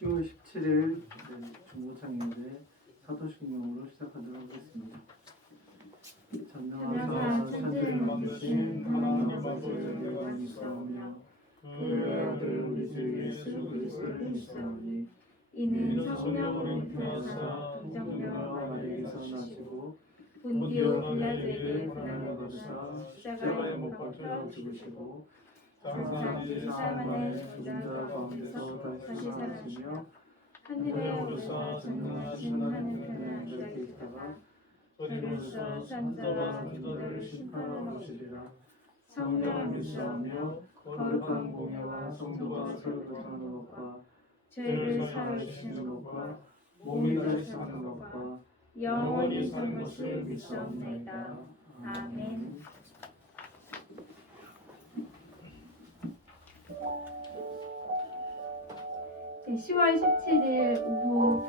10월 17일 중고창인데 사도신경으로 시작하도록 하겠습니다. 전능하사 천지를 만드신 하나님 아버지를 믿사오며 그의 아들 우리 주 예수 그리스도를 믿사오니 이는 성령으로 잉태하사 동정녀와 마리아에게서 나시고 본디오 빌라도에게 고난을 고난을 받으사 받으사 십자가에 못 박혀 죽으시고 장사한 사흘 만에 죽은 자 가운데서 다시 살아나시며 하늘에 오르사 전능하신 하늘편에 앉아 계시다가 저리로서 산자와 죽은 심판하러 오시리라. 성령을 믿사오며 거룩한 공예와 성도가 서로 교통하는 것과 죄를 사하여 주시는 것과 몸이 다시 사는 것과 영원히 사는 것을 믿사옵나이다. 아멘. 네, 10월 17일 오후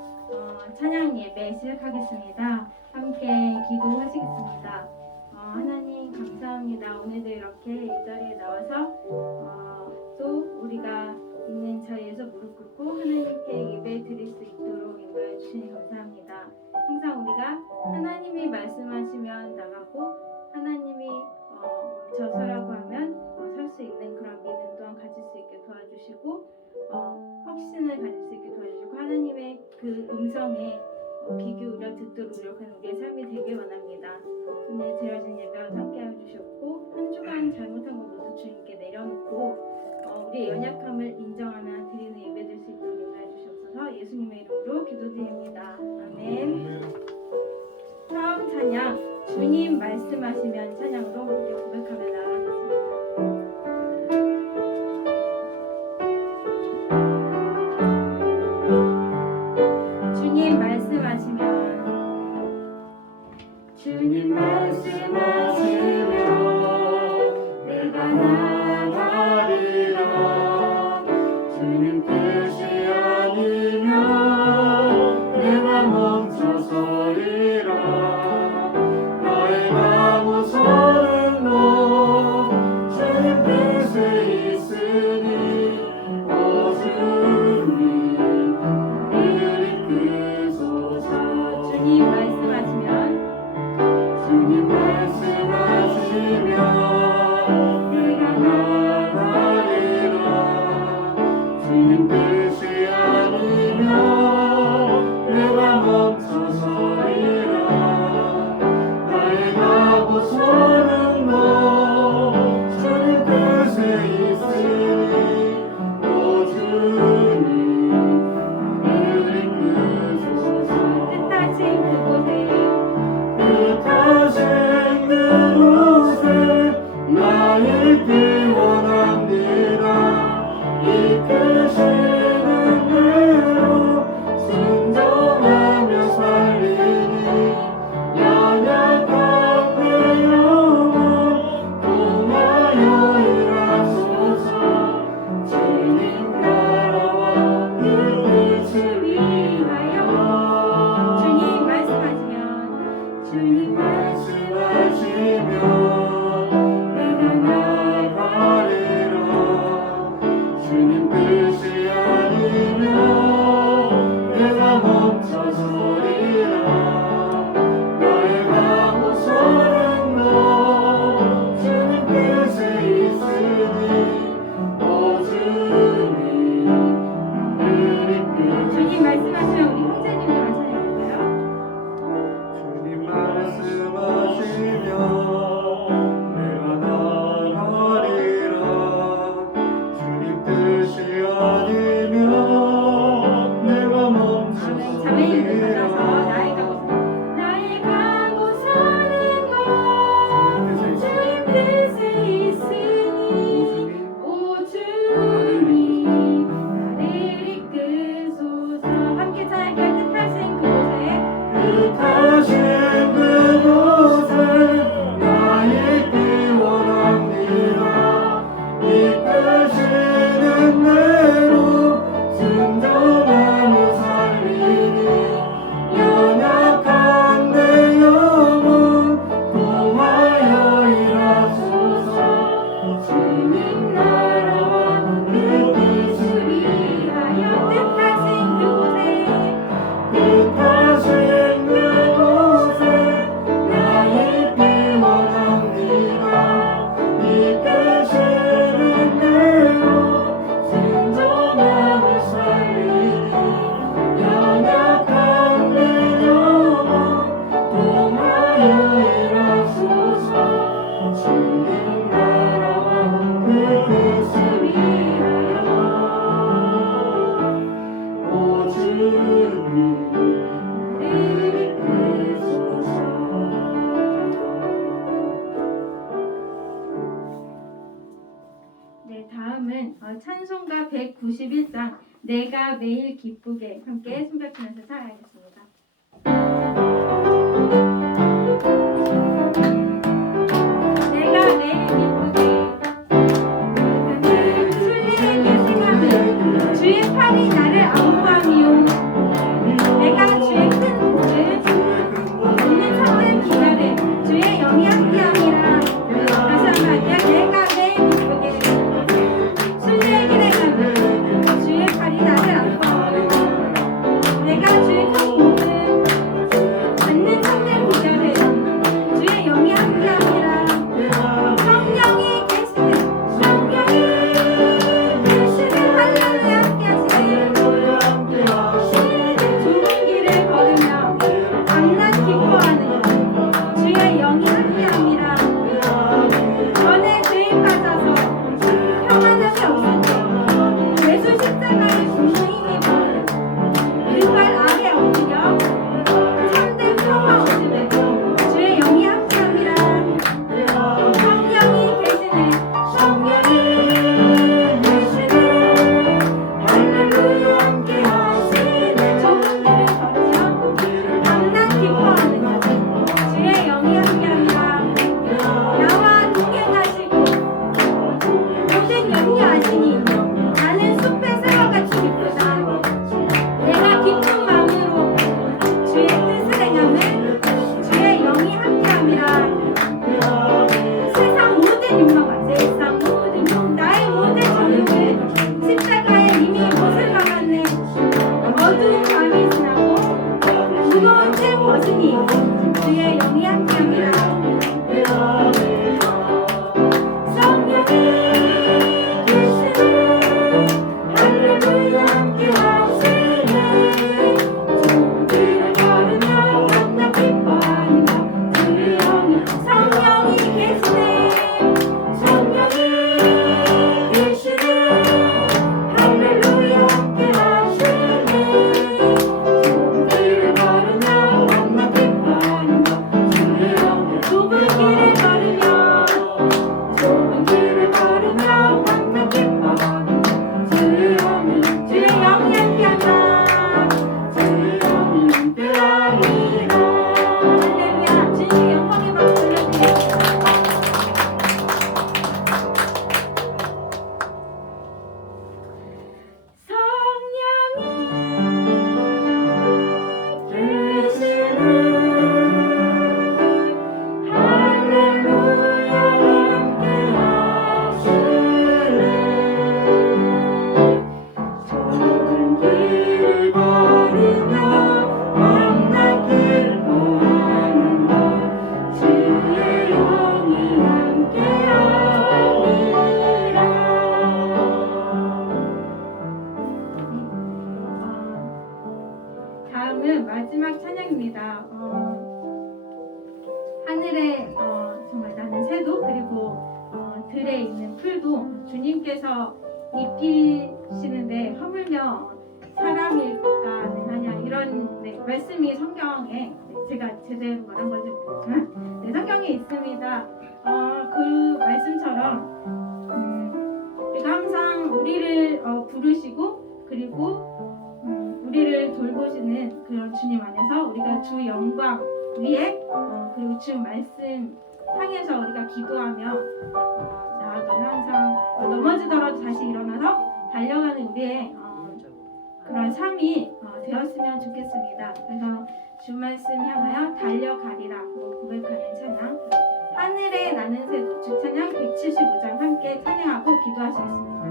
찬양 예배 시작하겠습니다. 함께 기도하시겠습니다. 하나님 감사합니다. 오늘도 이렇게 이 자리에 나와서 또 우리가 있는 자리에서 무릎 꿇고 하나님께 예배 드릴 수 있도록 인도해 주시니 감사합니다. 항상 우리가 하나님이 말씀하시면 나가고 하나님이 멈춰서라고 하면 설 수 있는 그런 믿음 또한 가질 수 있게 도와주시고 확신을 가질 수 있게 도와주시고 하나님의 그 음성에 귀 기울여 듣도록 노력하는 우리의 삶이 되길 원합니다. 오늘 드려진 예배와 함께하여 주셨고 한 주간 잘못한 것 모두 주님께 내려놓고 우리의 연약함을 인정하며 드리는 예배 될 수 있도록 인도해 주시옵소서. 예수님의 이름으로 기도드립니다. 아멘. 다음 찬양 주님 말씀하시면 찬양으로 함께 고백하며 나아가겠습니다. 주님 말씀하시면 주님 말씀하시면 내가 나가리라. 주님 뜻이 아니면 내가 멈춰서리라. 나의 가고서는 뭐 주님 뜻에 있으니 오 주님 나를 이끄소서. 주님 말씀하시면 내가 나가리라. 주님 뜻이 아니면 내가 멈춰서리라. 나의 가고서는 뭐 주님 뜻에 있으니 오 주님 나를 이끄소서. 뜻하신 그곳에 나의 길 원합니다. 이끄시는 대로 순종하며 살리니 연약한 내 영혼 통하여 일하소서. 주님 나라와 그 뜻을 위하여. 주님 말씀하시면 내가 나가리라. 주님 뜻이 아니면 내가 멈춰서리라. 나의 가고서는 뭐 주님 뜻에 있으니 오 주님 나를 이끄소서. 주님 말씀하시면 우리 형제님들 마찬가지인가요? 주님 말씀하시면 내가 나가리라. 주님 뜻이 아니면 내가 멈춰서리라. 나의 가고서는 것 주님 뜻에 있으니 오 주님 찬송가 191장 내가 매일 기쁘게 함께 손뼉치면서 찬양하겠습니다. 내가 매일 기쁘게 술래에게 승하며 주의 팔이 나를 안보하며 내가 주의 큰 복을 있는 참된 기별에 주의 영이 함께함이라. 다시 한번 할게요. 내가 매일 기쁘게 술래에게 내가며 주의 팔이 나를 안보하며 내가 주의 큰 복을 받는 참된 기별에 주의 영이 함께함이라. 성령이 계시네 성령이 계시네 할렐루야 함께하시네. 좁은 길을 걸으며 밤낮 기뻐하는 주의 영이 함께함이라. 전에 죄에 빠져서 평안함이 없을 때 예수 십자가의 중심이 그발 아래 엎드려 참된 평화 얻으되 주의 영이 함께함이라. 성령이 계시네 성령이 계시네 할렐루야 함께하시네. 좁은 길을 걸으며 밤낮 기뻐하는 주의 영이 함께함이라. 나와 동행하시고 모든 염려하시니 나는 숲의 새와같이 기쁘다. 내가 기쁜 마음으로 주의 뜻을 행하면 주의 영이 함께함이라. 세상 모든 욕망 나의 모든 정욕을 십자가에 이미 못을 박았네. 어두운 밤이 지나고 무거운 죄 벗으니 주의 영이 함께함이라. 성령이 계시네 할렐루야 함께하시네. 좁은 길을 걸으며 밤낮 기뻐하며 주의 영이 성령이 계시네 성령이 계시네 할렐루야 함께하시네. 좁은 길을 걸으며 밤낮 기뻐하며 주의 영이 좁은 길을 걸으며 좁은 길을 걸으며 밤낮 기뻐하며 주의 영이 함께한다. 주의 영이 함께하리라. 할렐루야. 주님의 영광의 박수 올려드립니다. 성령이 계시네 할렐루야 함께하시네. 좁은 길을 걸으며 밤낮 기뻐하는 것 주의 영이 함께하리라. 다음은 마지막 찬양입니다. 하늘에 정말 나는 새도 그리고 들에 있는 풀도 주님께서 입히시는데 허물며 사람일까 하냐 이런 말씀이 성경에 제가 제대로 말한 건지 모르지만 성경에 있습니다. 그 말씀처럼 우리가 항상 우리를 부르시고 그리고 우리를 돌보시는 그런 주님 안에서 우리가 주 영광 위에 그리고 주 말씀 향해서 우리가 기도하며 나아가는 항상 넘어지더라도 다시 일어나서 달려가는 우리의 그런 삶이 되었으면 좋겠습니다. 그래서 주 말씀 향하여 달려가리라 고백하는 찬양 하늘에 나는 새도 주찬양 175장 함께 찬양하고 기도하시겠습니다.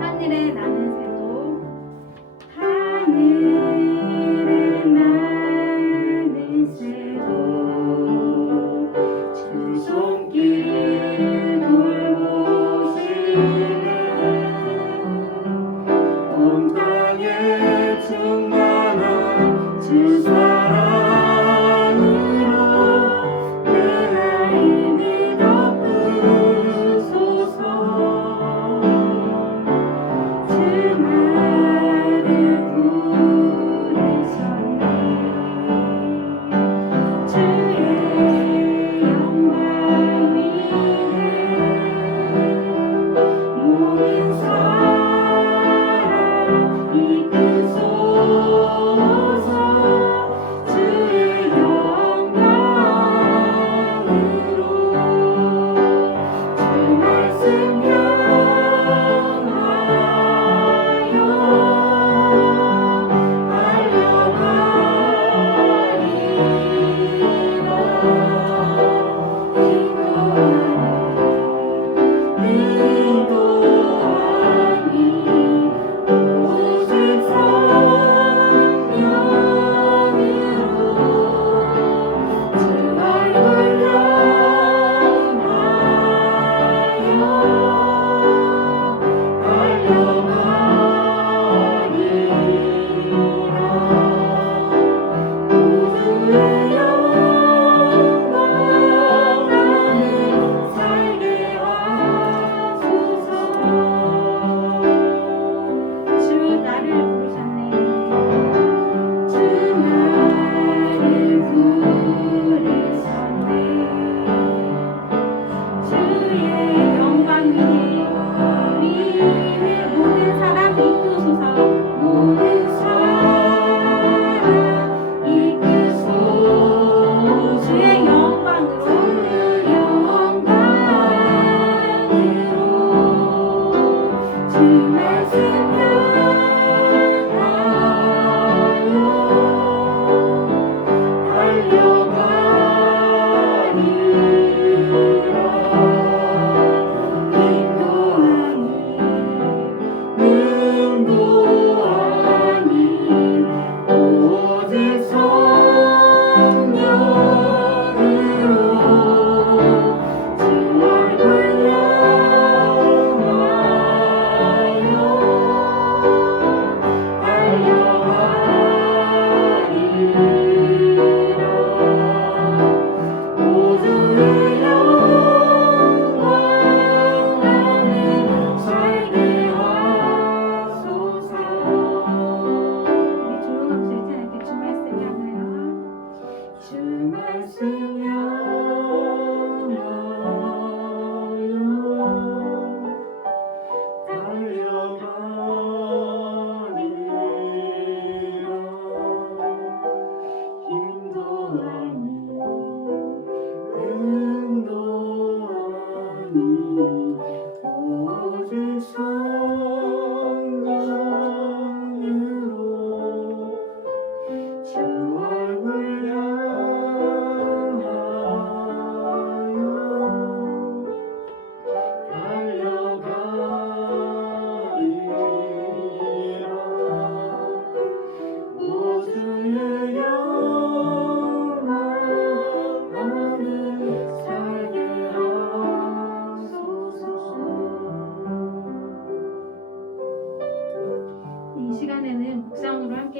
하늘에 나는 새도 하늘에 나는 새도 주 손길 돌보시네. 온 땅에 충만한 주 사랑으로 내 삶이 덮으소서.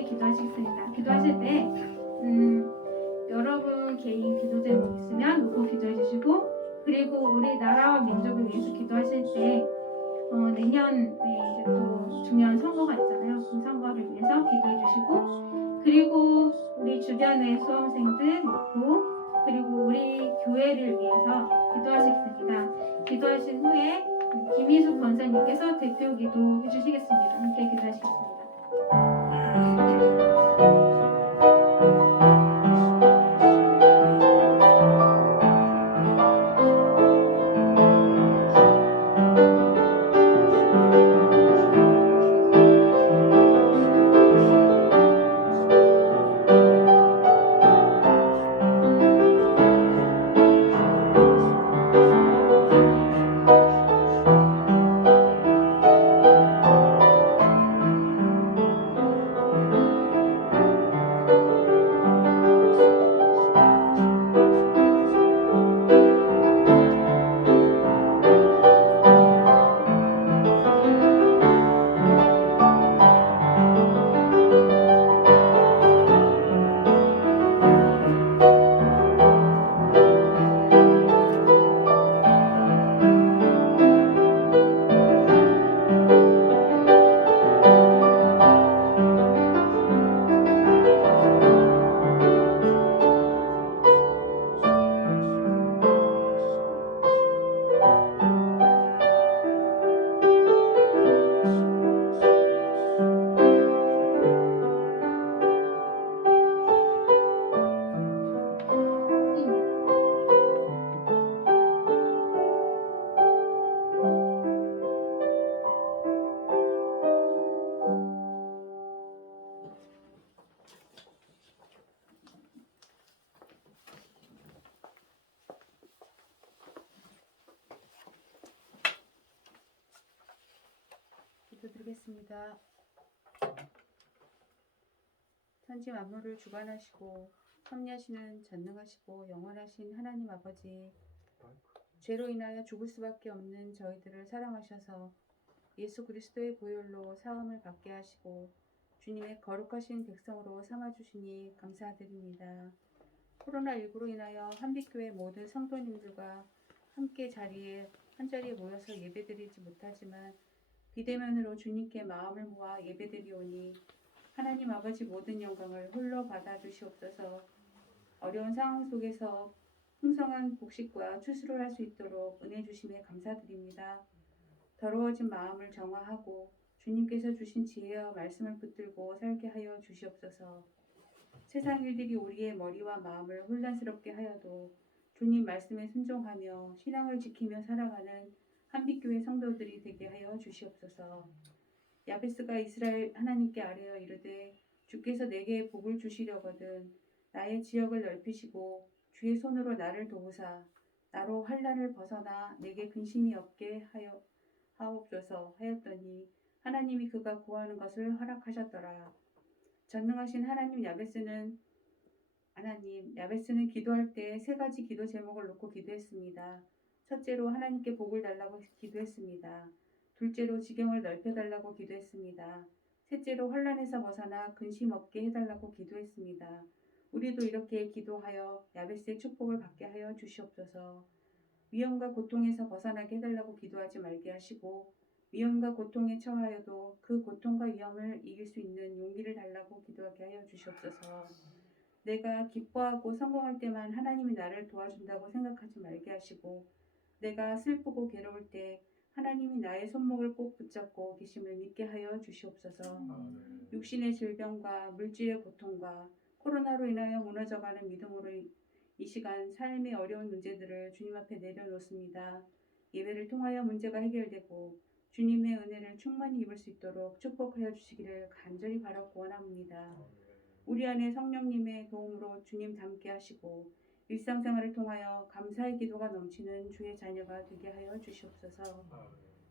기도하시겠습니다. 기도하실 때 여러분 개인 기도 제목 있으면 놓고 기도해 주시고, 그리고 우리 나라와 민족을 위해서 기도하실 때 내년에 이제 또 중요한 선거가 있잖아요. 그 선거를 위해서 기도해 주시고, 그리고 우리 주변의 수험생들 놓고, 그리고 우리 교회를 위해서 기도하시겠습니다. 기도하신 후에 김희숙 권사님께서 대표 기도해 주시겠습니다. 함께 기도하시겠습니다. 기도드리겠습니다. 천지 만물을 주관하시고 섭리하시는 전능하시고 영원하신 하나님 아버지, 죄로 인하여 죽을 수밖에 없는 저희들을 사랑하셔서 예수 그리스도의 보혈로 사함을 받게 하시고 주님의 거룩하신 백성으로 삼아주시니 감사드립니다. 코로나19로 인하여 한빛교회 모든 성도님들과 함께 한자리에 모여서 예배드리지 못하지만 비대면으로 주님께 마음을 모아 예배드리오니 하나님 아버지 모든 영광을 홀로 받아주시옵소서. 어려운 상황 속에서 풍성한 복식과 추수를 할 수 있도록 은혜 주심에 감사드립니다. 더러워진 마음을 정화하고 주님께서 주신 지혜와 말씀을 붙들고 살게 하여 주시옵소서. 세상 일들이 우리의 머리와 마음을 혼란스럽게 하여도 주님 말씀에 순종하며 신앙을 지키며 살아가는 한빛교회 성도들이 되게 하여 주시옵소서. 야베스가 이스라엘 하나님께 아뢰어 이르되 주께서 내게 복을 주시려거든 나의 지역을 넓히시고 주의 손으로 나를 도우사 나로 환난을 벗어나 내게 근심이 없게 하옵소서 하였더니 하나님이 그가 구하는 것을 허락하셨더라. 전능하신 야베스는 기도할 때 세 가지 기도 제목을 놓고 기도했습니다. 첫째로 하나님께 복을 달라고 기도했습니다. 둘째로 지경을 넓혀달라고 기도했습니다. 셋째로 환난에서 벗어나 근심 없게 해달라고 기도했습니다. 우리도 이렇게 기도하여 야베스의 축복을 받게 하여 주시옵소서. 위험과 고통에서 벗어나게 해달라고 기도하지 말게 하시고 위험과 고통에 처하여도 그 고통과 위험을 이길 수 있는 용기를 달라고 기도하게 하여 주시옵소서. 내가 기뻐하고 성공할 때만 하나님이 나를 도와준다고 생각하지 말게 하시고 내가 슬프고 괴로울 때 하나님이 나의 손목을 꼭 붙잡고 계심을 믿게 하여 주시옵소서. 육신의 질병과 물질의 고통과 코로나로 인하여 무너져가는 믿음으로 이 시간 삶의 어려운 문제들을 주님 앞에 내려놓습니다. 예배를 통하여 문제가 해결되고 주님의 은혜를 충만히 입을 수 있도록 축복하여 주시기를 간절히 바라고 원합니다. 우리 안에 성령님의 도움으로 주님 닮게 하시고 일상생활을 통하여 감사의 기도가 넘치는 주의 자녀가 되게 하여 주시옵소서.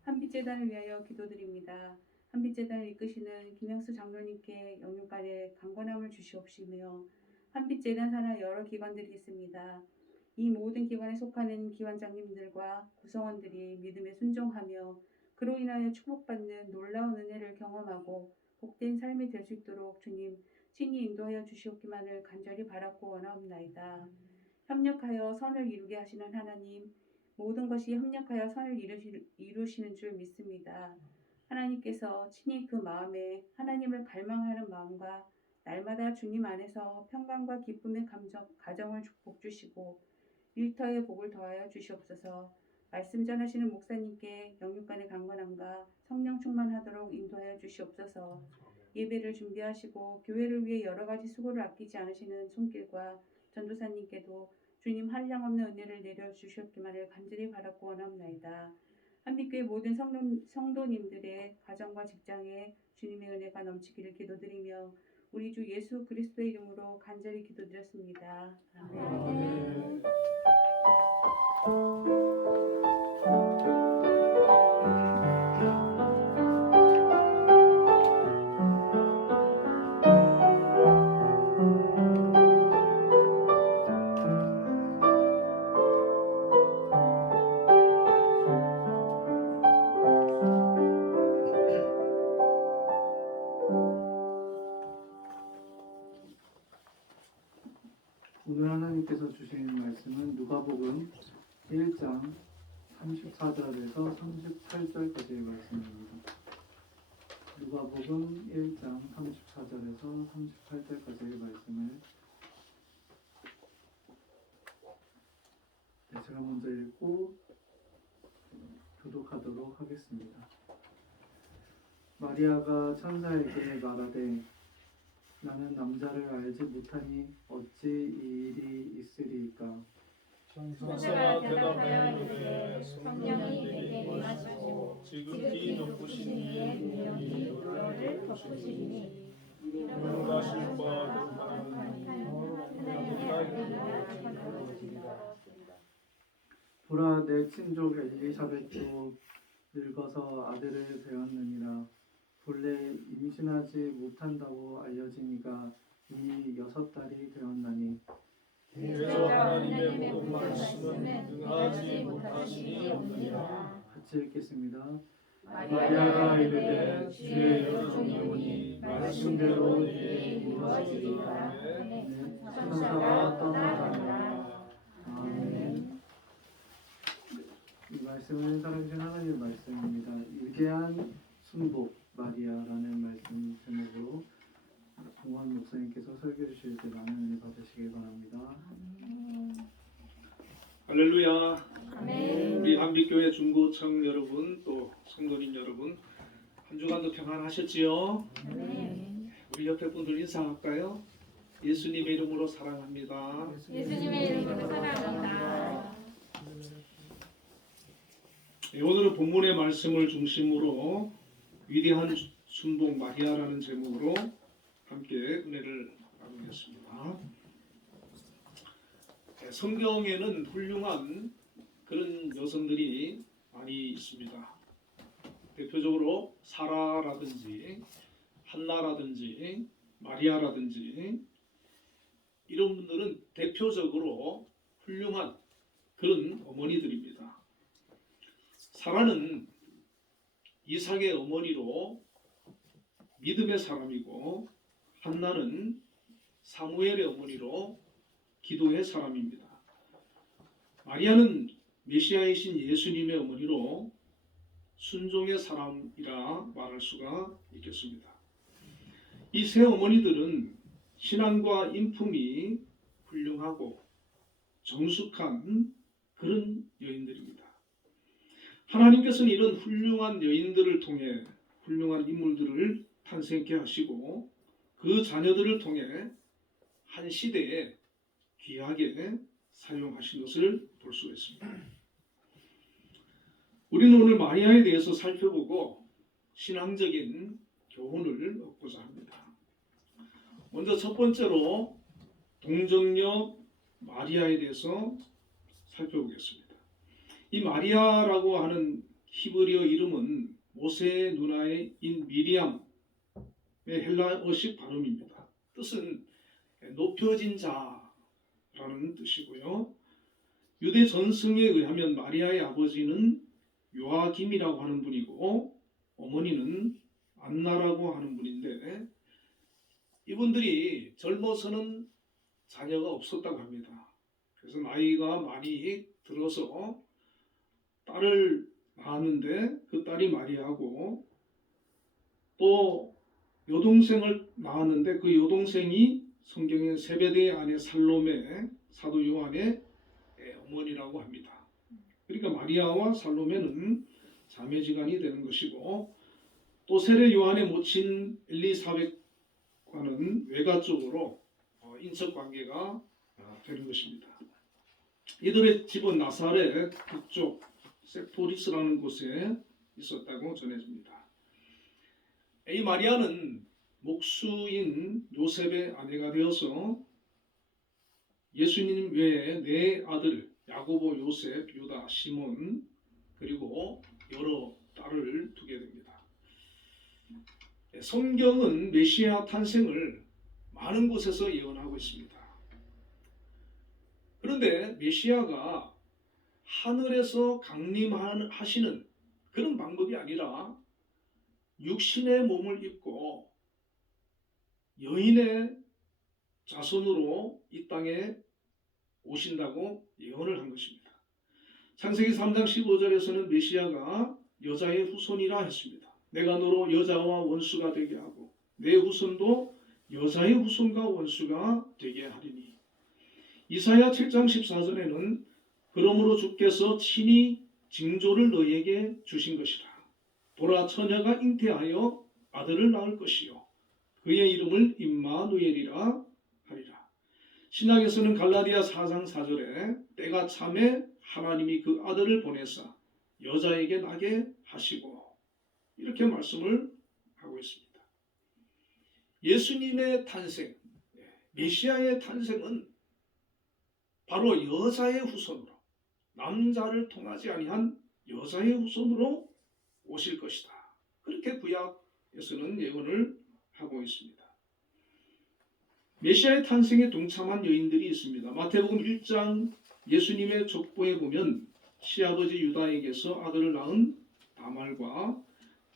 한빛재단을 위하여 기도드립니다. 한빛재단을 이끄시는 김영수 장로님께 영육간에 강건함을 주시옵시며 한빛재단 산하 여러 기관들이 있습니다. 이 모든 기관에 속하는 기관장님들과 구성원들이 믿음에 순종하며 그로 인하여 축복받는 놀라운 은혜를 경험하고 복된 삶이 될 수 있도록 주님 친히 인도하여 주시옵기만을 간절히 바랐고 원하옵나이다. 협력하여 선을 이루게 하시는 하나님, 모든 것이 협력하여 선을 이루시는 줄 믿습니다. 하나님께서 친히 그 마음에 하나님을 갈망하는 마음과 날마다 주님 안에서 평강과 기쁨의 가정을 복 주시고 일터의 복을 더하여 주시옵소서. 말씀 전하시는 목사님께 영육간의 강건함과 성령 충만하도록 인도하여 주시옵소서. 예배를 준비하시고 교회를 위해 여러 가지 수고를 아끼지 않으시는 손길과 전도사님께도 주님 한량없는 은혜를 내려 주시옵기만을 간절히 바랐고 원하옵나이다. 한빛교회 모든 성도님들의 가정과 직장에 주님의 은혜가 넘치기를 기도드리며 우리 주 예수 그리스도의 이름으로 간절히 기도드렸습니다. 아멘. 오늘 하나님께서 주신 말씀은 누가복음 1장 34절에서 38절까지의 말씀입니다. 누가복음 1장 34절에서 38절까지의 말씀을 제가 먼저 읽고 교독하도록 하겠습니다. 마리아가 천사에게 말하되 나는 남자를 알지 못하니 어찌 이 일이 있으리이까. 천사가 대답하여 이르되 성령이 내게 임하시고 지극히 높으신 이의 능력이 너를 덮으시니 일어나실 바 보라 내 친족 엘리사벳도 늙어서 아들을 배웠느니라. 본래 임신하지 못한다고 알려진 이가 이미 6달이 되었나니 그저 하나님의 모든 말씀은 응하지 못하시니 없느니라. 같이 읽겠습니다. 마리아가 이르되 주의 여종이 오니 말씀대로 이에 이루어지리라 하매 천사가 떠나가니라. 아멘. 이 말씀은 살아계신 하나님의 말씀입니다. 위대한 순복 마리아라는 말씀 제목으로 동환 목사님께서 설교해 주실 때 많은 은혜 받으시길 바랍니다. 할렐루야. 아멘. 우리 한빛교회 중고청 여러분 또 성도님 여러분 한 주간도 평안하셨지요? 아멘. 우리 옆에 분들 인사할까요? 예수님의 이름으로 사랑합니다. 예수님의 이름으로 사랑합니다. 오늘은 본문의 말씀을 중심으로 위대한 순복 마리아라는 제목으로 함께 은혜를 나누겠습니다. 성경에는 훌륭한 그런 여성들이 많이 있습니다. 대표적으로 사라라든지 한나라든지 마리아라든지 이런 분들은 대표적으로 훌륭한 그런 어머니들입니다. 사라는 이삭의 어머니로 믿음의 사람이고 한나는 사무엘의 어머니로 기도의 사람입니다. 마리아는 메시아이신 예수님의 어머니로 순종의 사람이라 말할 수가 있겠습니다. 이 세 어머니들은 신앙과 인품이 훌륭하고 정숙한 그런 여인들입니다. 하나님께서는 이런 훌륭한 여인들을 통해 훌륭한 인물들을 탄생케 하시고 그 자녀들을 통해 한 시대에 귀하게 사용하신 것을 볼 수가 있습니다. 우리는 오늘 마리아에 대해서 살펴보고 신앙적인 교훈을 얻고자 합니다. 먼저 첫 번째로 동정녀 마리아에 대해서 살펴보겠습니다. 이 마리아라고 하는 히브리어 이름은 모세의 누나인 미리암의 헬라어식 발음입니다. 뜻은 높여진 자라는 뜻이고요. 유대 전승에 의하면 마리아의 아버지는 요아김이라고 하는 분이고 어머니는 안나라고 하는 분인데 이분들이 젊어서는 자녀가 없었다고 합니다. 그래서 나이가 많이 들어서 딸을 낳았는데 그 딸이 마리아고 또 여동생을 낳았는데 그 여동생이 성경의 세베대의 아내 살로메 사도 요한의 어머니라고 합니다. 그러니까 마리아와 살로메는 자매지간이 되는 것이고 또 세례 요한의 모친 엘리사벳과는 외가적으로 인척 관계가 되는 것입니다. 이들의 집은 나사렛 북쪽 세포리스라는 곳에 있었다고 전해집니다. 이 마리아는 목수인 요셉의 아내가 되어서 예수님 외에 네 아들 야고보, 요셉, 유다, 시몬 그리고 여러 딸을 두게 됩니다. 성경은 메시아 탄생을 많은 곳에서 예언하고 있습니다. 그런데 메시아가 하늘에서 강림하시는 그런 방법이 아니라 육신의 몸을 입고 여인의 자손으로 이 땅에 오신다고 예언을 한 것입니다. 창세기 3장 15절에서는 메시아가 여자의 후손이라 했습니다. 내가 너로 여자와 원수가 되게 하고 내 후손도 여자의 후손과 원수가 되게 하리니. 이사야 7장 14절에는 그러므로 주께서 친히 징조를 너희에게 주신 것이라. 보라 처녀가 잉태하여 아들을 낳을 것이요 그의 이름을 임마누엘이라 하리라. 신약에서는 갈라디아 4장 4절에 때가 참에 하나님이 그 아들을 보내사 여자에게 나게 하시고 이렇게 말씀을 하고 있습니다. 예수님의 탄생, 메시아의 탄생은 바로 여자의 후손으로, 남자를 통하지 아니한 여자의 후손으로 오실 것이다. 그렇게 구약에서는 예언을 하고 있습니다. 메시아의 탄생에 동참한 여인들이 있습니다. 마태복음 1장 예수님의 족보에 보면 시아버지 유다에게서 아들을 낳은 다말과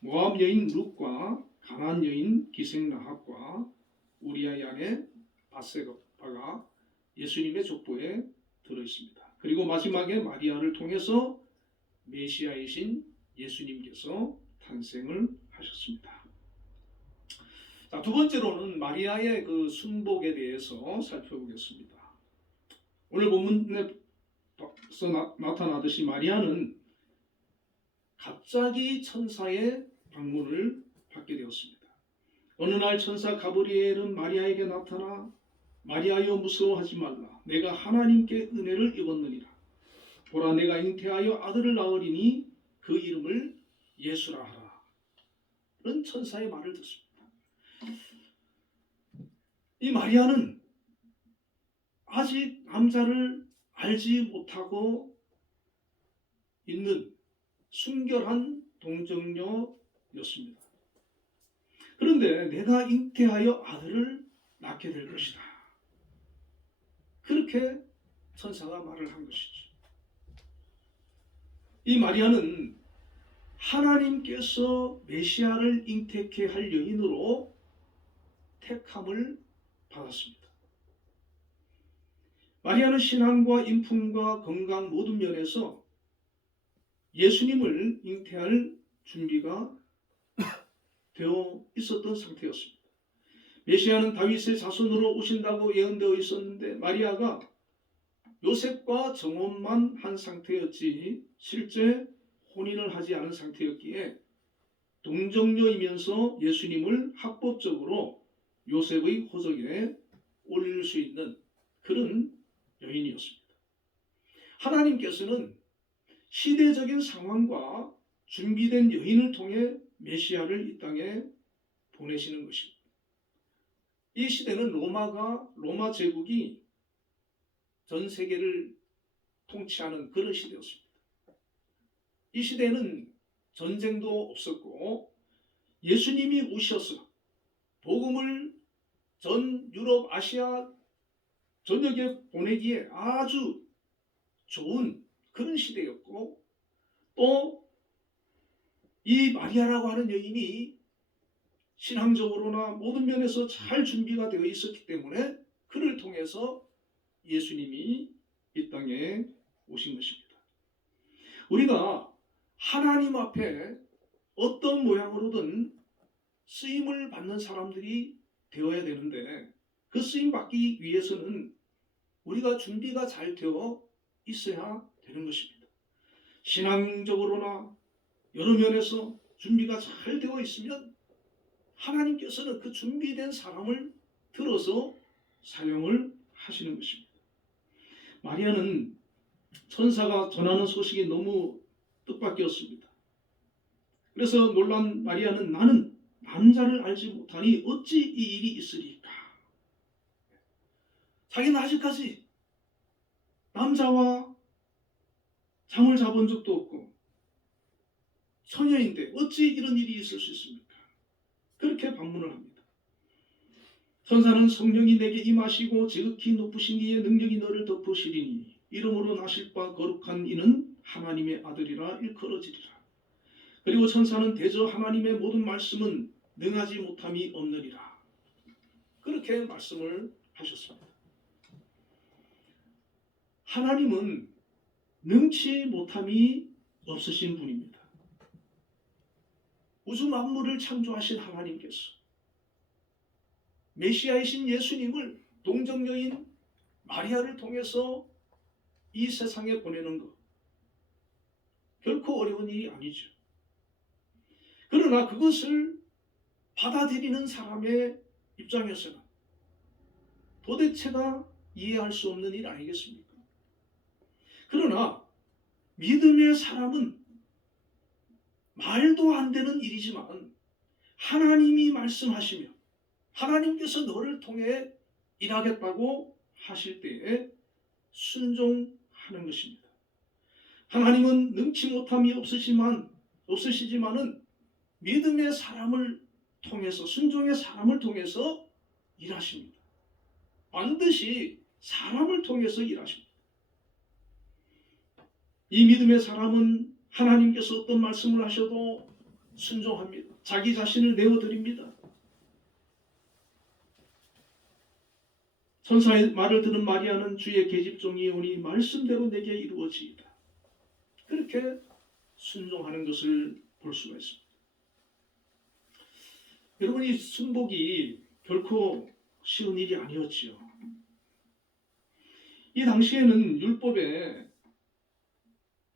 모압 여인 룻과 가나안 여인 기생 라합과 우리아의 아내 바세바가 예수님의 족보에 들어 있습니다. 그리고 마지막에 마리아를 통해서 메시아이신 예수님께서 탄생을 하셨습니다. 자, 두 번째로는 마리아의 그 순복에 대해서 살펴보겠습니다. 오늘 본문에서 나타나듯이 마리아는 갑자기 천사의 방문을 받게 되었습니다. 어느 날 천사 가브리엘은 마리아에게 나타나 마리아여 무서워하지 말라. 내가 하나님께 은혜를 입었느니라. 보라 내가 잉태하여 아들을 낳으리니 그 이름을 예수라 하라. 그런 천사의 말을 듣습니다. 이 마리아는 아직 남자를 알지 못하고 있는 순결한 동정녀였습니다. 그런데 내가 잉태하여 아들을 낳게 될 것이다. 그렇게 천사가 말을 한 것이죠. 이 마리아는 하나님께서 메시아를 잉태케 할 여인으로 택함을 받았습니다. 마리아는 신앙과 인품과 건강 모든 면에서 예수님을 잉태할 준비가 되어 있었던 상태였습니다. 메시아는 다윗의 자손으로 오신다고 예언되어 있었는데 마리아가 요셉과 정혼만 한 상태였지 실제 혼인을 하지 않은 상태였기에 동정녀이면서 예수님을 합법적으로 요셉의 호적에 올릴 수 있는 그런 여인이었습니다. 하나님께서는 시대적인 상황과 준비된 여인을 통해 메시아를 이 땅에 보내시는 것입니다. 이 시대는 로마 제국이 전 세계를 통치하는 그런 시대였습니다. 이 시대는 전쟁도 없었고 예수님이 오셔서 복음을 전 유럽, 아시아 전역에 보내기에 아주 좋은 그런 시대였고 또 이 마리아라고 하는 여인이 신앙적으로나 모든 면에서 잘 준비가 되어 있었기 때문에 그를 통해서 예수님이 이 땅에 오신 것입니다. 우리가 하나님 앞에 어떤 모양으로든 쓰임을 받는 사람들이 되어야 되는데 그 쓰임 받기 위해서는 우리가 준비가 잘 되어 있어야 되는 것입니다. 신앙적으로나 여러 면에서 준비가 잘 되어 있으면 하나님께서는 그 준비된 사람을 들어서 사용을 하시는 것입니다. 마리아는 천사가 전하는 소식이 너무 뜻밖이었습니다. 그래서 놀란 마리아는 나는 남자를 알지 못하니 어찌 이 일이 있으리까? 자기는 아직까지 남자와 잠을 자본 적도 없고 처녀인데 어찌 이런 일이 있을 수 있습니까? 그렇게 반문을 합니다. 천사는 성령이 내게 임하시고 지극히 높으신 이의 능력이 너를 덮으시리니 이름으로 나실 바 거룩한 이는 하나님의 아들이라 일컬어지리라. 그리고 천사는 대저 하나님의 모든 말씀은 능하지 못함이 없느니라. 그렇게 말씀을 하셨습니다. 하나님은 능치 못함이 없으신 분입니다. 우주 만물을 창조하신 하나님께서 메시아이신 예수님을 동정녀인 마리아를 통해서 이 세상에 보내는 것 결코 어려운 일이 아니죠. 그러나 그것을 받아들이는 사람의 입장에서는 도대체가 이해할 수 없는 일 아니겠습니까? 그러나 믿음의 사람은 말도 안 되는 일이지만 하나님이 말씀하시며 하나님께서 너를 통해 일하겠다고 하실 때에 순종하는 것입니다. 하나님은 능치 못함이 없으시지만은 믿음의 사람을 통해서 순종의 사람을 통해서 일하십니다. 반드시 사람을 통해서 일하십니다. 이 믿음의 사람은 하나님께서 어떤 말씀을 하셔도 순종합니다. 자기 자신을 내어드립니다. 천사의 말을 들은 마리아는 주의 계집종이 오니 말씀대로 내게 이루어지이다. 그렇게 순종하는 것을 볼 수가 있습니다. 여러분, 이 순복이 결코 쉬운 일이 아니었지요. 이 당시에는 율법에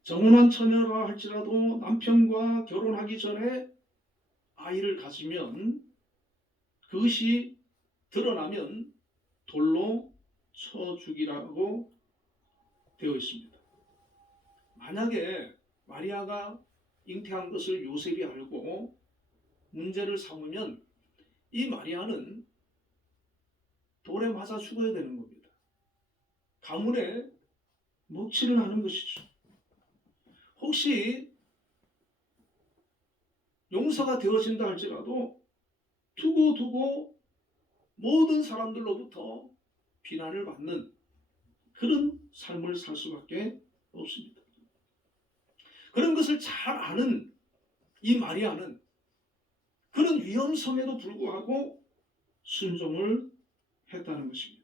정혼한 처녀라 할지라도 남편과 결혼하기 전에 아이를 가지면 그것이 드러나면 돌로 쳐 죽이라고 되어 있습니다. 만약에 마리아가 잉태한 것을 요셉이 알고 문제를 삼으면 이 마리아는 돌에 맞아 죽어야 되는 겁니다. 가문에 먹칠을 하는 것이죠. 혹시 용서가 되어진다 할지라도 두고두고 모든 사람들로부터 비난을 받는 그런 삶을 살 수밖에 없습니다. 그런 것을 잘 아는 이 마리아는 그런 위험성에도 불구하고 순종을 했다는 것입니다.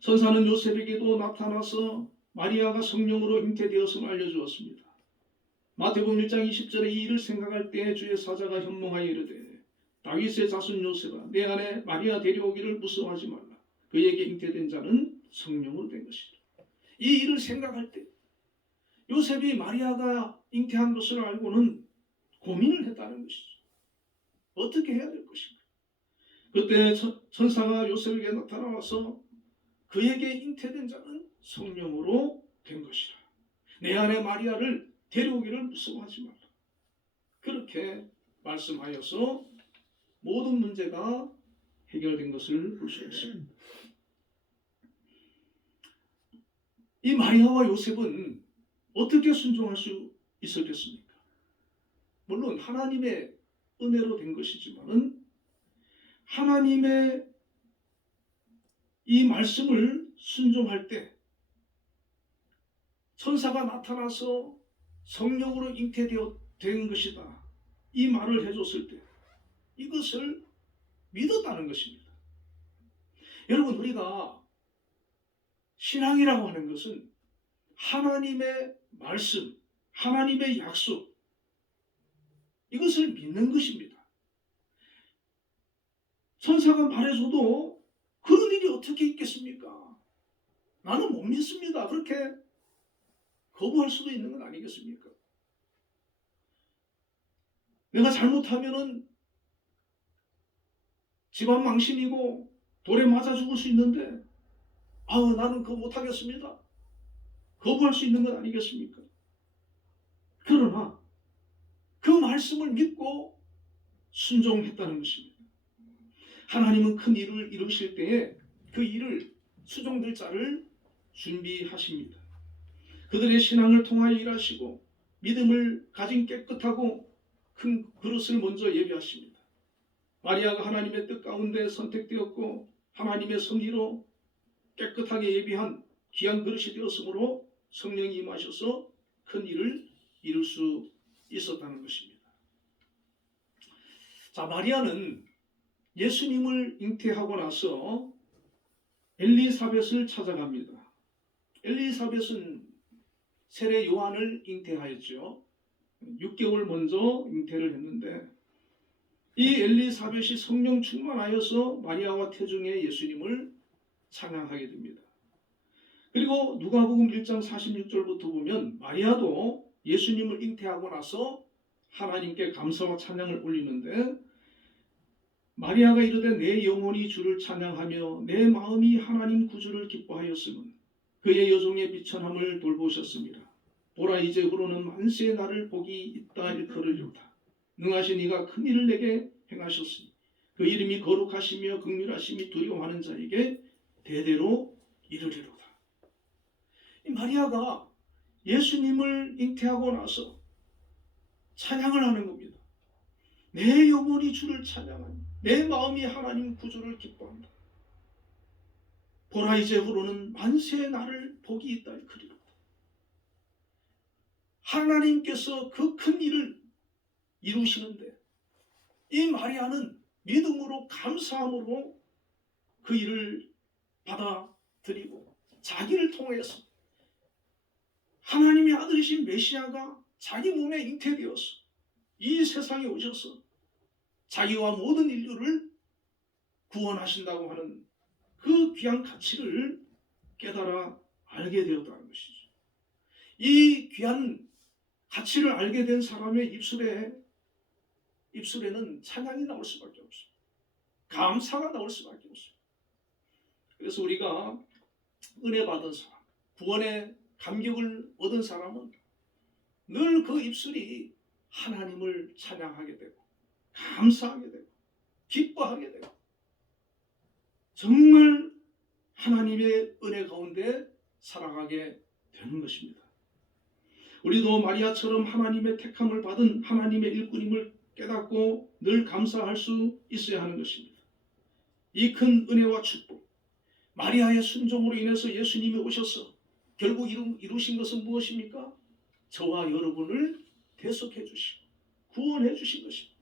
천사는 요셉에게도 나타나서 마리아가 성령으로 잉태되었음을 알려주었습니다. 마태복음 1장 20절에 이 일을 생각할 때 주의 사자가 현몽하여 이르되 다윗의 자손 요셉아 내 안에 마리아 데려오기를 무서워하지 말라. 그에게 잉태된 자는 성령으로 된 것이라. 이 일을 생각할 때 요셉이 마리아가 잉태한 것을 알고는 고민을 했다는 것이죠. 어떻게 해야 될 것인가. 그때 천사가 요셉에게 나타나와서 그에게 잉태된 자는 성령으로 된 것이라. 내 안에 마리아를 데려오기를 무서워하지 말라. 그렇게 말씀하여서 모든 문제가 해결된 것을 볼 수 있습니다. 이 마리아와 요셉은 어떻게 순종할 수 있었겠습니까? 물론 하나님의 은혜로 된 것이지만은 하나님의 이 말씀을 순종할 때 천사가 나타나서 성령으로 잉태된 것이다. 이 말을 해줬을 때 이것을 믿었다는 것입니다. 여러분, 우리가 신앙이라고 하는 것은 하나님의 말씀, 하나님의 약속, 이것을 믿는 것입니다. 천사가 말해줘도 그런 일이 어떻게 있겠습니까? 나는 못 믿습니다. 그렇게 거부할 수도 있는 건 아니겠습니까? 내가 잘못하면은 집안 망신이고 돌에 맞아 죽을 수 있는데 나는 그거 못하겠습니다. 거부할 수 있는 건 아니겠습니까? 그러나 그 말씀을 믿고 순종했다는 것입니다. 하나님은 큰 일을 이루실 때에 그 일을 수종될 자를 준비하십니다. 그들의 신앙을 통하여 일하시고 믿음을 가진 깨끗하고 큰 그릇을 먼저 예비하십니다. 마리아가 하나님의 뜻 가운데 선택되었고 하나님의 섭리로 깨끗하게 예비한 귀한 그릇이 되었으므로 성령이 임하셔서 큰 일을 이룰 수 있었다는 것입니다. 자, 마리아는 예수님을 잉태하고 나서 엘리사벳을 찾아갑니다. 엘리사벳은 세례 요한을 잉태하였죠. 6개월 먼저 잉태를 했는데 이 엘리사벳이 성령 충만하여서 마리아와 태중에 예수님을 찬양하게 됩니다. 그리고 누가복음 1장 46절부터 보면 마리아도 예수님을 잉태하고 나서 하나님께 감사와 찬양을 올리는데 마리아가 이르되 내 영혼이 주를 찬양하며 내 마음이 하나님 구주를 기뻐하였음은 그의 여종의 비천함을 돌보셨습니다. 보라 이제후로는 만세의 날을 복이 있다 일컬으리로다. 능하신 이가 큰 일을 내게 행하셨으니 그 이름이 거룩하시며 긍휼하심이 두려워하는 자에게 대대로 이르리로다. 이 마리아가 예수님을 잉태하고 나서 찬양을 하는 겁니다. 내 영혼이 주를 찬양하니 내 마음이 하나님 구주를 기뻐한다. 보라 이제후로는 만세의 날을 복이 있다 일컬으리로다. 하나님께서 그 큰 일을 이루시는데 이 마리아는 믿음으로 감사함으로 그 일을 받아들이고 자기를 통해서 하나님의 아들이신 메시아가 자기 몸에 잉태되어서 이 세상에 오셔서 자기와 모든 인류를 구원하신다고 하는 그 귀한 가치를 깨달아 알게 되었다는 것이죠. 이 귀한 가치를 알게 된 사람의 입술에는 찬양이 나올 수밖에 없어요. 감사가 나올 수밖에 없어요. 그래서 우리가 은혜 받은 사람, 구원의 감격을 얻은 사람은 늘 그 입술이 하나님을 찬양하게 되고 감사하게 되고 기뻐하게 되고 정말 하나님의 은혜 가운데 살아가게 되는 것입니다. 우리도 마리아처럼 하나님의 택함을 받은 하나님의 일꾼임을 깨닫고 늘 감사할 수 있어야 하는 것입니다. 이 큰 은혜와 축복, 마리아의 순종으로 인해서 예수님이 오셔서 결국 이루신 것은 무엇입니까? 저와 여러분을 대속해 주시고 구원해 주신 것입니다.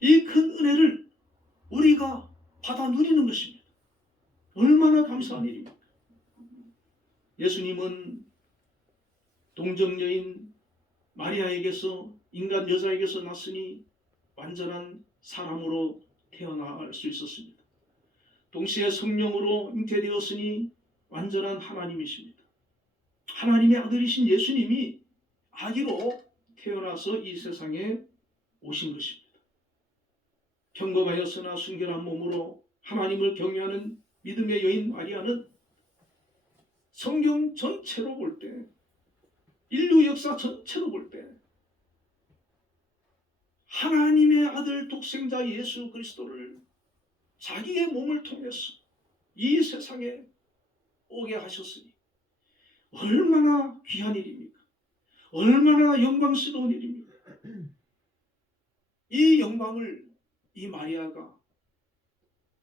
이 큰 은혜를 우리가 받아 누리는 것입니다. 얼마나 감사한 일입니까? 예수님은 동정 여인 마리아에게서 인간 여자에게서 났으니 완전한 사람으로 태어날 수 있었습니다. 동시에 성령으로 잉태되었으니 완전한 하나님이십니다. 하나님의 아들이신 예수님이 아기로 태어나서 이 세상에 오신 것입니다. 평범하였으나 순결한 몸으로 하나님을 경외하는 믿음의 여인 마리아는 성경 전체로 볼 때, 인류 역사 전체로 볼 때 하나님의 아들 독생자 예수 그리스도를 자기의 몸을 통해서 이 세상에 오게 하셨으니 얼마나 귀한 일입니까? 얼마나 영광스러운 일입니까? 이 영광을 이 마리아가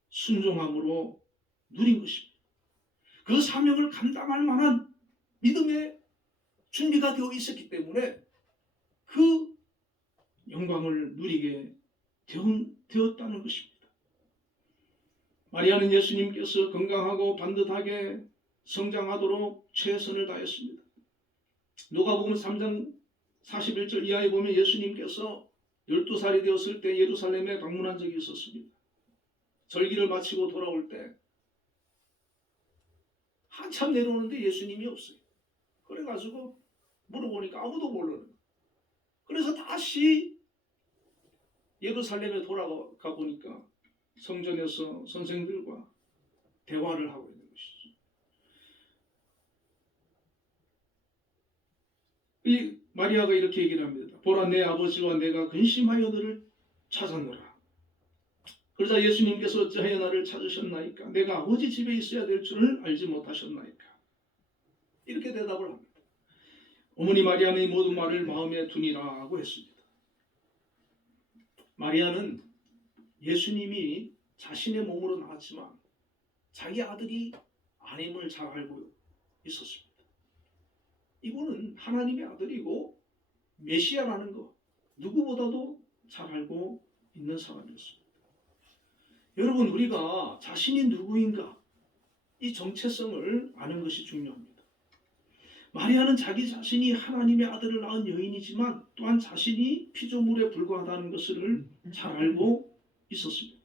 순종함으로 누린 것입니다. 그 사명을 감당할 만한 믿음의 준비가 되어 있었기 때문에 그 영광을 누리게 되었다는 것입니다. 마리아는 예수님께서 건강하고 반듯하게 성장하도록 최선을 다했습니다. 누가복음 3장 41절 이하에 보면 예수님께서 12살이 되었을 때 예루살렘에 방문한 적이 있었습니다. 절기를 마치고 돌아올 때 한참 내려오는데 예수님이 없어요. 그래가지고 물어보니까 아무도 모르는 거예요. 그래서 다시 예루살렘에 돌아가 보니까 성전에서 선생들과 대화를 하고 있는 것이죠. 이 마리아가 이렇게 얘기를 합니다. 보라, 내 아버지와 내가 근심하여 너를 찾았노라. 그러자 예수님께서 어찌하여 나를 찾으셨나이까? 내가 아버지 집에 있어야 될 줄을 알지 못하셨나이까? 이렇게 대답을 합니다. 어머니 마리아는 이 모든 말을 마음에 두니라고 했습니다. 마리아는 예수님이 자신의 몸으로 나왔지만 자기 아들이 아님을 잘 알고 있었습니다. 이분은 하나님의 아들이고 메시아라는 것 누구보다도 잘 알고 있는 사람이었습니다. 여러분, 우리가 자신이 누구인가 이 정체성을 아는 것이 중요합니다. 마리아는 자기 자신이 하나님의 아들을 낳은 여인이지만 또한 자신이 피조물에 불과하다는 것을 잘 알고 있었습니다.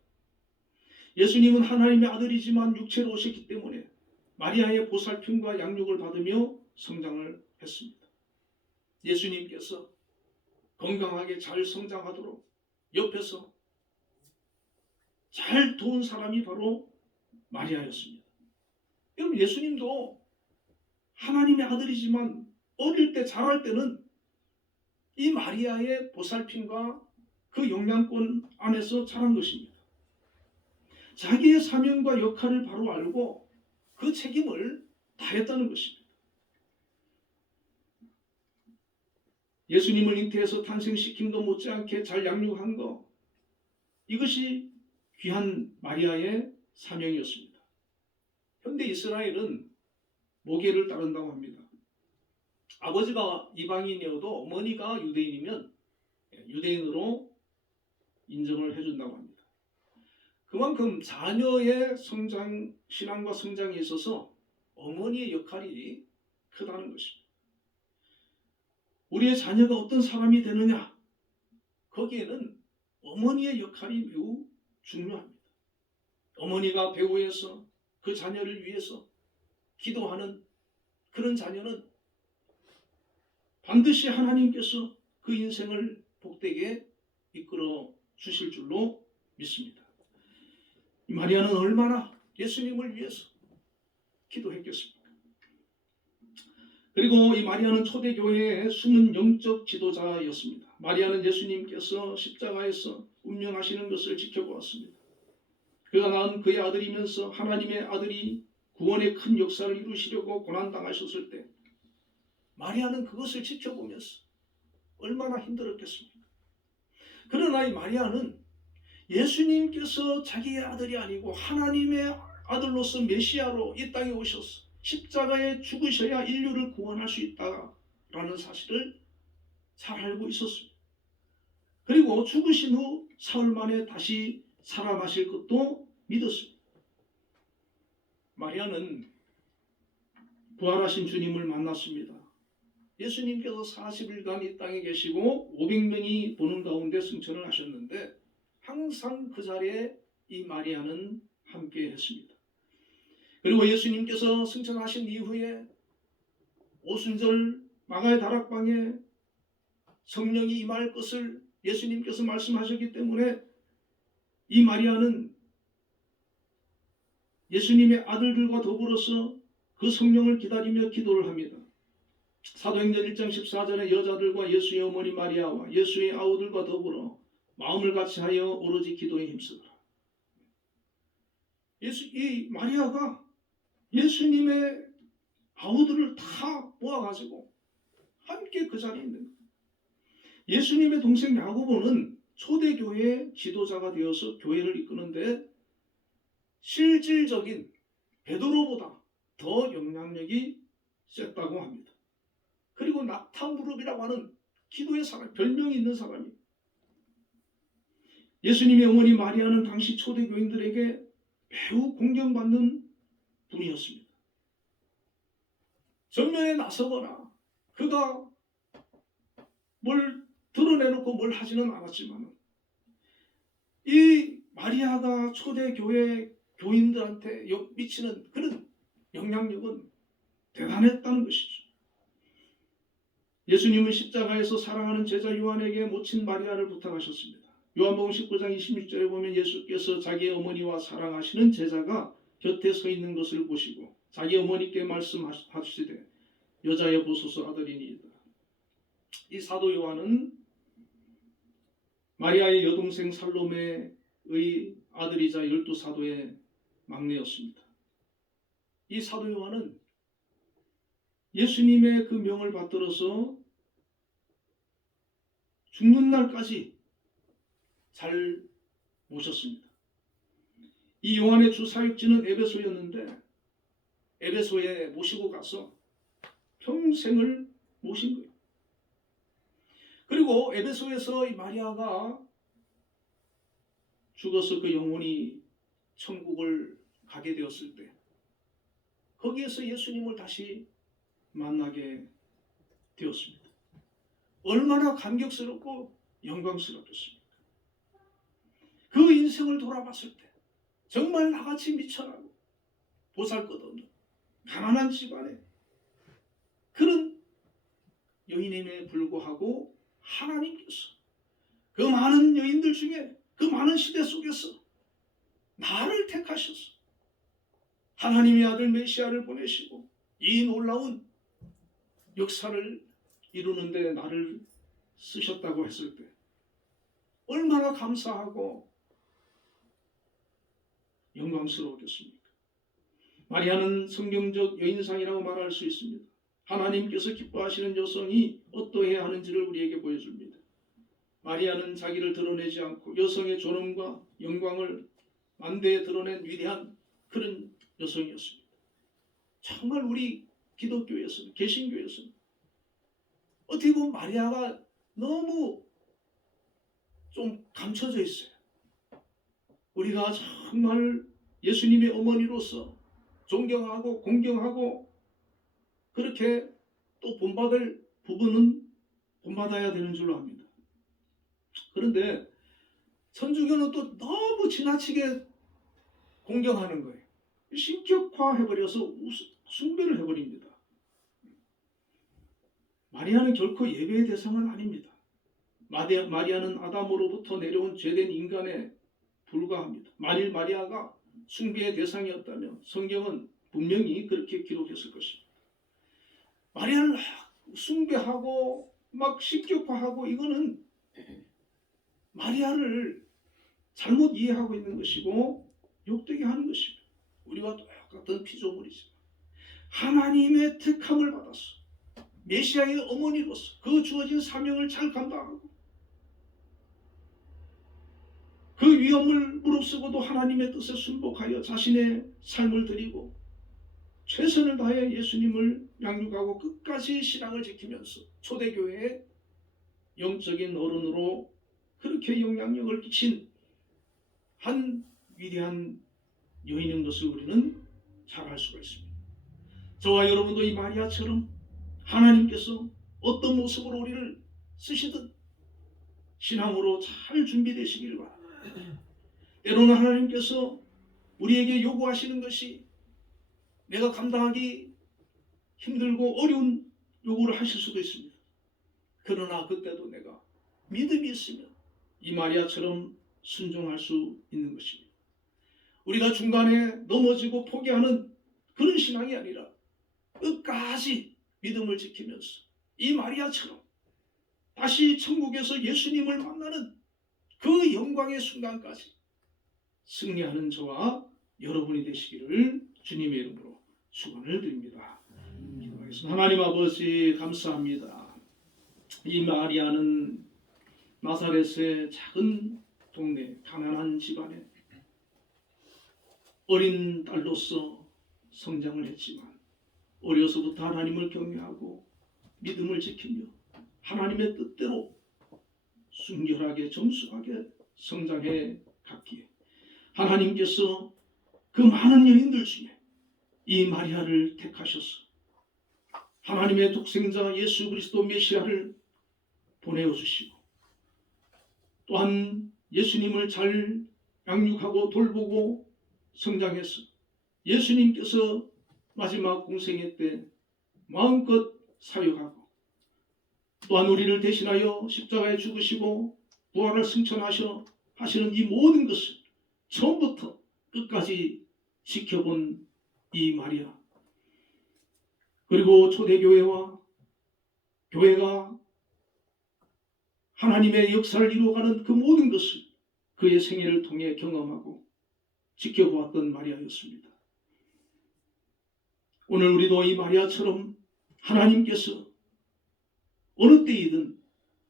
예수님은 하나님의 아들이지만 육체로 오셨기 때문에 마리아의 보살핌과 양육을 받으며 성장을 했습니다. 예수님께서 건강하게 잘 성장하도록 옆에서 잘 도운 사람이 바로 마리아였습니다. 여러분, 예수님도 하나님의 아들이지만 어릴 때 자랄 때는 이 마리아의 보살핌과 그 영향권 안에서 자란 것입니다. 자기의 사명과 역할을 바로 알고 그 책임을 다했다는 것입니다. 예수님을 잉태해서 탄생시킨 것 못지않게 잘 양육한 것, 이것이 귀한 마리아의 사명이었습니다. 현대 이스라엘은 모계를 따른다고 합니다. 아버지가 이방인이어도 어머니가 유대인이면 유대인으로 인정을 해준다고 합니다. 그만큼 자녀의 성장, 신앙과 성장에 있어서 어머니의 역할이 크다는 것입니다. 우리의 자녀가 어떤 사람이 되느냐, 거기에는 어머니의 역할이 매우 중요합니다. 어머니가 배후에서 그 자녀를 위해서 기도하는 그런 자녀는 반드시 하나님께서 그 인생을 복되게 이끌어 주실 줄로 믿습니다. 마리아는 얼마나 예수님을 위해서 기도했겠습니까? 그리고 이 마리아는 초대교회의 숨은 영적 지도자였습니다. 마리아는 예수님께서 십자가에서 운명하시는 것을 지켜보았습니다. 그가 낳은 그의 아들이면서 하나님의 아들이 구원의 큰 역사를 이루시려고 고난당하셨을 때 마리아는 그것을 지켜보면서 얼마나 힘들었겠습니까? 그러나 이 마리아는 예수님께서 자기의 아들이 아니고 하나님의 아들로서 메시아로 이 땅에 오셔서 십자가에 죽으셔야 인류를 구원할 수 있다라는 사실을 잘 알고 있었습니다. 그리고 죽으신 후 사흘 만에 다시 살아나실 것도 믿었습니다. 마리아는 부활하신 주님을 만났습니다. 예수님께서 40일간 이 땅에 계시고 500명이 보는 가운데 승천을 하셨는데 항상 그 자리에 이 마리아는 함께 했습니다. 그리고 예수님께서 승천하신 이후에 오순절 마가의 다락방에 성령이 임할 것을 예수님께서 말씀하셨기 때문에 이 마리아는 예수님의 아들들과 더불어서 그 성령을 기다리며 기도를 합니다. 사도행전 1장 14절에 여자들과 예수의 어머니 마리아와 예수의 아우들과 더불어 마음을 같이하여 오로지 기도에 힘쓰더라. 이 마리아가 예수님의 아우들을 다 모아가지고 함께 그 자리에 있는 거예요. 예수님의 동생 야고보는 초대교회의 지도자가 되어서 교회를 이끄는데 실질적인 베드로보다 더 영향력이 셌다고 합니다. 그리고 낙타무릎이라고 하는 기도의 사람, 별명이 있는 사람이 예수님의 어머니 마리아는 당시 초대교인들에게 매우 공경받는 분이었습니다. 전면에 나서거나 그가 뭘 드러내놓고 뭘 하지는 않았지만 이 마리아가 초대교회 교인들한테 미치는 그런 영향력은 대단했다는 것이죠. 예수님은 십자가에서 사랑하는 제자 요한에게 모친 마리아를 부탁하셨습니다. 요한복음 19장 26절에 보면 예수께서 자기의 어머니와 사랑하시는 제자가 곁에 서 있는 것을 보시고 자기 어머니께 말씀하시되 여자여 보소서 아들이니이다. 이 사도 요한은 마리아의 여동생 살로메의 아들이자 12사도의 막내였습니다. 이 사도 요한은 예수님의 그 명을 받들어서 죽는 날까지 잘 모셨습니다. 이 요한의 주 사역지는 에베소였는데 에베소에 모시고 가서 평생을 모신 거예요. 그리고 에베소에서 이 마리아가 죽어서 그 영혼이 천국을 가게 되었을 때 거기에서 예수님을 다시 만나게 되었습니다. 얼마나 감격스럽고 영광스럽겠습니까? 그 인생을 돌아봤을 때 정말 나같이 미천하고 보잘것없는 가난한 집안에 그런 여인임에 불구하고 하나님께서 그 많은 여인들 중에 그 많은 시대 속에서 나를 택하셔서 하나님의 아들 메시아를 보내시고 이 놀라운 역사를 이루는데 나를 쓰셨다고 했을 때 얼마나 감사하고 영광스러웠겠습니까? 마리아는 성경적 여인상이라고 말할 수 있습니다. 하나님께서 기뻐하시는 여성이 어떠해야 하는지를 우리에게 보여줍니다. 마리아는 자기를 드러내지 않고 여성의 존엄과 영광을 만대에 드러낸 위대한 그런 여성이었습니다. 정말 우리 기독교에서는, 개신교에서는 어떻게 보면 마리아가 너무 좀 감춰져 있어요. 우리가 정말 예수님의 어머니로서 존경하고 공경하고 그렇게 또 본받을 부분은 본받아야 되는 줄로 압니다. 그런데 천주교는 또 너무 지나치게 공경하는 거예요. 신격화해버려서 숭배를 해버립니다. 마리아는 결코 예배의 대상은 아닙니다. 마리아는 아담으로부터 내려온 죄된 인간에 불과합니다. 만일 마리아가 숭배의 대상이었다면 성경은 분명히 그렇게 기록했을 것입니다. 마리아를 숭배하고 막 신격화하고 이거는 마리아를 잘못 이해하고 있는 것이고 욕되게 하는 것입니다. 우리와 똑같은 피조물이지만 하나님의 택함을 받았어. 메시아의 어머니로서 그 주어진 사명을 잘 감당하고 그 위험을 무릅쓰고도 하나님의 뜻에 순복하여 자신의 삶을 드리고 최선을 다해 예수님을 양육하고 끝까지 신앙을 지키면서 초대교회의 영적인 어른으로 그렇게 영향력을 끼친 한 위대한 여인인 것을 우리는 잘 알 수가 있습니다. 저와 여러분도 이 마리아처럼 하나님께서 어떤 모습으로 우리를 쓰시든 신앙으로 잘 준비되시기를 바랍니다. 때로는 하나님께서 우리에게 요구하시는 것이 내가 감당하기 힘들고 어려운 요구를 하실 수도 있습니다. 그러나 그때도 내가 믿음이 있으면 이 마리아처럼 순종할 수 있는 것입니다. 우리가 중간에 넘어지고 포기하는 그런 신앙이 아니라 끝까지 믿음을 지키면서 이 마리아처럼 다시 천국에서 예수님을 만나는 그 영광의 순간까지 승리하는 저와 여러분이 되시기를 주님의 이름으로 축원을 드립니다. 기도하겠습니다. 하나님 아버지 감사합니다. 이 마리아는 나사렛의 작은 동네 가난한 집안에 어린 딸로서 성장을 했지만 어려서부터 하나님을 경외하고 믿음을 지키며 하나님의 뜻대로 순결하게 정숙하게 성장해 갔기에 하나님께서 그 많은 여인들 중에 이 마리아를 택하셔서 하나님의 독생자 예수 그리스도 메시아를 보내어 주시고 또한 예수님을 잘 양육하고 돌보고 성장해서 예수님께서 마지막 공생애 때 마음껏 사역하고 또한 우리를 대신하여 십자가에 죽으시고 부활을 승천하셔 하시는 이 모든 것을 처음부터 끝까지 지켜본 이 마리아, 그리고 초대교회와 교회가 하나님의 역사를 이루어가는 그 모든 것을 그의 생애를 통해 경험하고 지켜보았던 마리아였습니다. 오늘 우리도 이 마리아처럼 하나님께서 어느 때이든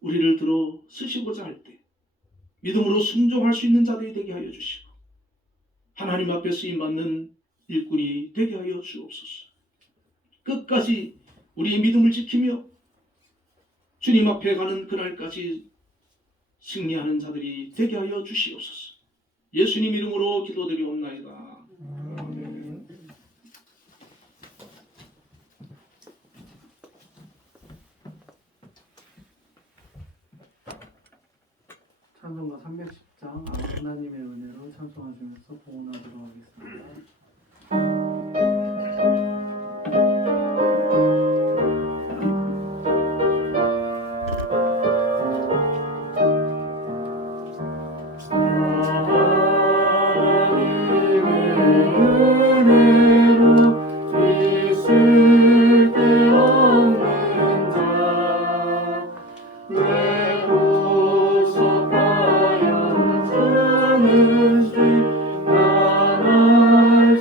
우리를 들어 쓰시고자 할 때 믿음으로 순종할 수 있는 자들이 되게 하여 주시고 하나님 앞에 쓰임받는 일꾼이 되게 하여 주옵소서. 끝까지 우리의 믿음을 지키며 주님 앞에 가는 그날까지 승리하는 자들이 되게 하여 주시옵소서. 예수님 이름으로 기도드리옵나이다. 아멘. 찬송가 310장 하나님의 은혜로 찬송하시면서 봉헌하도록 하겠습니다. 날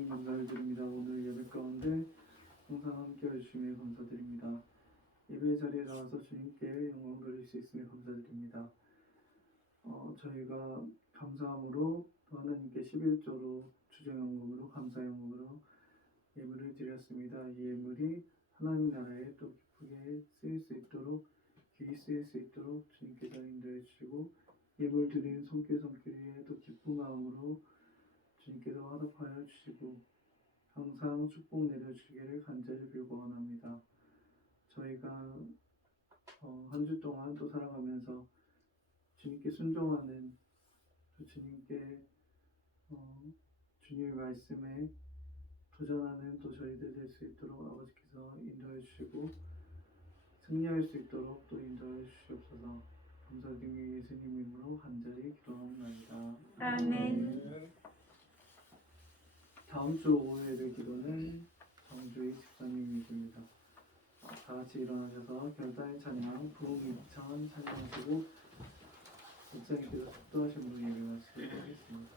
주신 감사를 드립니다. 오늘 예배 가운데 항상 함께 해주심에 감사드립니다. 예배 자리에 나와서 주님께 영광 돌릴 수 있음에 감사드립니다. 저희가 감사함으로 또 하나님께 11조로 주정연금으로 감사연금으로 예물을 드렸습니다. 이 예물이 하나님 나라에 또 기쁘게 쓰일 수 있도록 귀히 쓰일 수 있도록 주님께서 인도해 주시고 예물 드리는 손길에 또 기쁜 마음으로 주님께서 화답하여 주시고 항상 축복 내려주시기를 간절히 빌고 원합니다. 저희가 한 주 동안 또 살아가면서 주님께 순종하는 또 주님께 주님의 말씀에 도전하는 또 저희들 될 수 있도록 아버지께서 인도해 주시고 승리할 수 있도록 또 인도해 주시옵소서. 감사드리며 예수님 이름으로 간절히 기도합니다. 아멘. 다음 주 오후 예배 기도는 정주희 집사님이십니다. 다 같이 일어나셔서 결단의 찬양 부흥 2천 찬양하시고 목사님께서 축도하신 분 예배 마치도록 하겠습니다.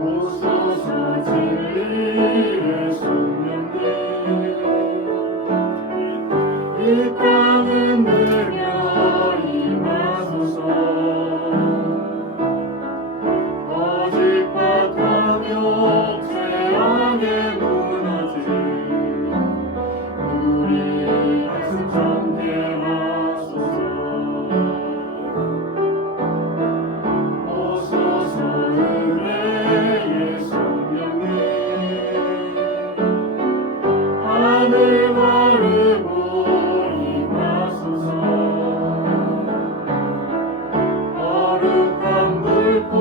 오소서 진리의 성령님 이 땅은 내려 임하소서 거짓과 탐욕 재앙에 무너진 우리 가슴 참게 하소서 오소서 은혜의 성령님 하늘 가르고 임하소서 거룩한 불꽃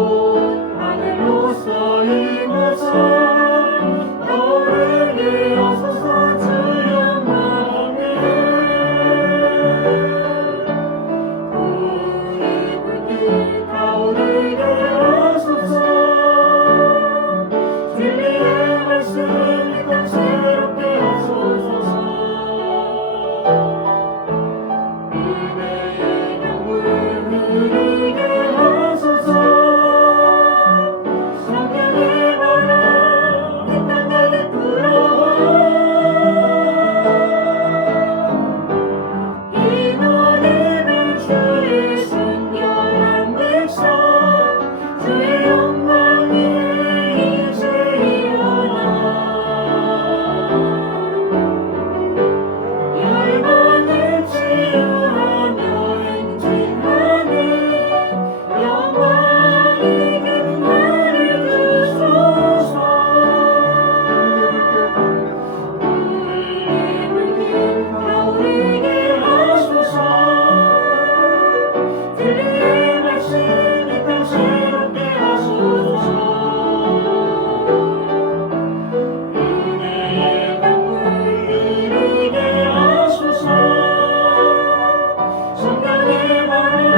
하늘로서 임하사 너에게 오소서 주 영광에 우리 불길 타오르게 하소서 진리의 말씀 이 땅 새롭게 하소서 은혜의 강물 흐르게 하소서 성령의 바람 이 땅 가득 불어와 이 노래는 주의 순결한 백성 주의 영광이 이제 일어나 열방을 치유하며 행진하는 영광이 그 나를 주소서 우리의 불길 타오르게 하소서 진리의 말씀 이 땅 새롭게 하소서 은혜의 강물 흐르게 하소서 성령의 바람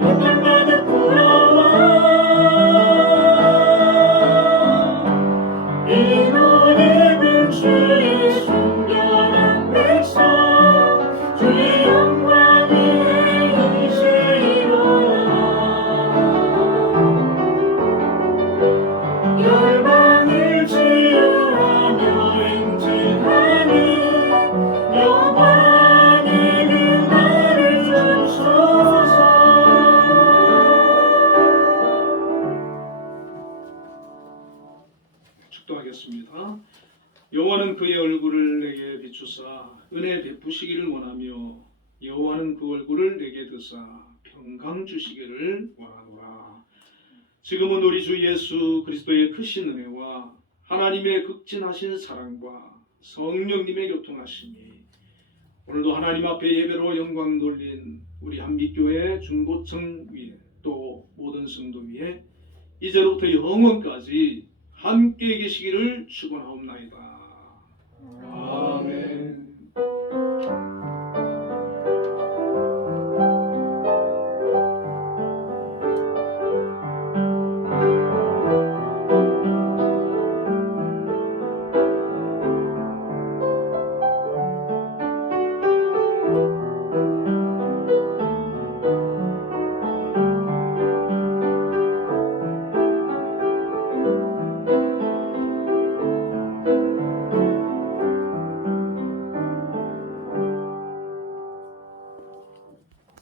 이 땅 가득 불어와 이 노래는 주의 순결한 백성 주의 영광이 이제 일어나 열방을 치유하며 행진하는 영광의 그 나를 주소서 축도하겠습니다. 여호와는 그의 얼굴을 내게 비추사 은혜 베푸시기를 원하며 여호와는 그 얼굴을 내게 드사 평강 주시기를 원하노라. 지금은 우리 주 예수 그리스도의 크신 은혜와 하나님의 극진하신 사랑과 성령님의 교통하심이 오늘도 하나님 앞에 예배로 영광 돌린 우리 한빛교회 중보청 위에 또 모든 성도 위에 이제로부터 영원까지 함께 계시기를 축원하옵나이다.